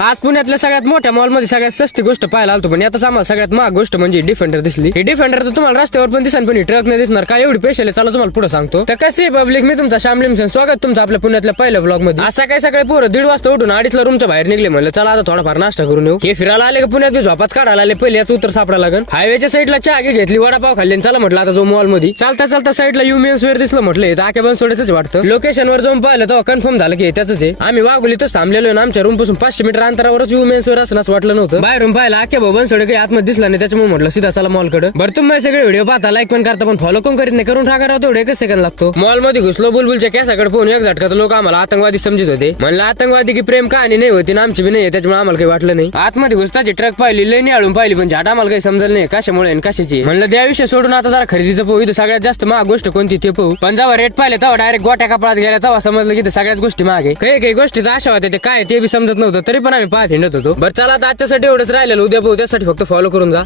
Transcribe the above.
आज पुण्यातल्या सगळ्यात मोठ्या मॉल मध्ये सगळ्यात सस्ती गोष्ट पाहायला आलतो, पण यातच आम्हाला सगळ्यात महाग गोष्ट म्हणजे डिफेंडर दिसली. ही डिफेंडर तर तुम्हाला रस्त्यावर पण दिसन, पण ट्रक नाही दिसणार. काय एवढी स्पेशल आहे, चला तुम्हाला पुढे सांगतो. तर कशी पब्लिक, मी तुमचा श्याम लिमसन स्वागत तुमचं आपल्या पुण्यातल्या पहिल्या ब्लॉग मध्ये. असा काय सकाळी पोरं 1:30 वाजता उठून 2:30ला रूमच्या बाहेर निघले. म्हणलं चला आता थोडाफार नाश्ता करून येऊ. हे फिरायला आले का पुण्यात बी झोपाच काढायला आले, पहिले याच उत्तर सापडा लागन. हायवेच्या साईडला चहा घेतली, वडापाव खाल्ले, चला म्हटलं आता जो मॉल मध्ये. चालता चालता साईडला युमियन्स वेअर दिसलं, म्हटलं तर आके बनसोडेच वाटतं. लोकेशन वर जाऊन पाहिलं तेव्हा कन्फर्म झालं की त्याच आहे. आम्ही वाघोलीतच थांबलेलो आणि आमच्या रूम पासून 500 मीटर अंतरावरच युमियन्स वेअर असं वाटलं नव्हतं. बाहेरून पाहिलं आके बनसोडे काही आतमध्ये दिसला नाही, त्याच्यामुळे म्हटलं सीधा चला मॉल कडे. बरं तुम्ही सगळे व्हिडिओ पाहता, लाईक पण करता, पण फॉलो कोण करीत नाही. करून टाका राव, तेवढे 1 सेकंद लागतो. मॉल मध्ये घुसलो, बुलबुलच्या केसाकडे पाहून एक झटकात लोक आम्हाला आतंकवादी समजत होते. म्हणलं आतंकवादी की प्रेम कहाणी नाही होती ना, आमची बी नाही, त्याच्यामुळे आम्हाला काही वाटलं नाही. आतमध्ये घुसताची ट्रक पाहिली, लई निहाळून पाहिली, पण झाट आम्हाला काही समजलं नाही कशामुळे आणि कशाची. म्हणलं त्या विषय सोडून आता जरा खरेदीचं पाहू. इथं सगळ्यात जास्त महाग गोष्ट कोणती ते पाहू. पण जेव्हा रेट पाहिले तेव्हा डायरेक्ट गोट्या कपाळात गेल्या, तेव्हा समजलं की सगळ्याच गोष्टी महाग आहे. काही गोष्टी तर अशा होत्या ते काय ते बी समजत नव्हतं, तरी पण आम्ही पाहत हिंडत होतो. बरं चला आता आजच्यासाठी एवढंच राहिलेलं, उद्या पाहू. त्यासाठी फक्त फॉलो करून जा.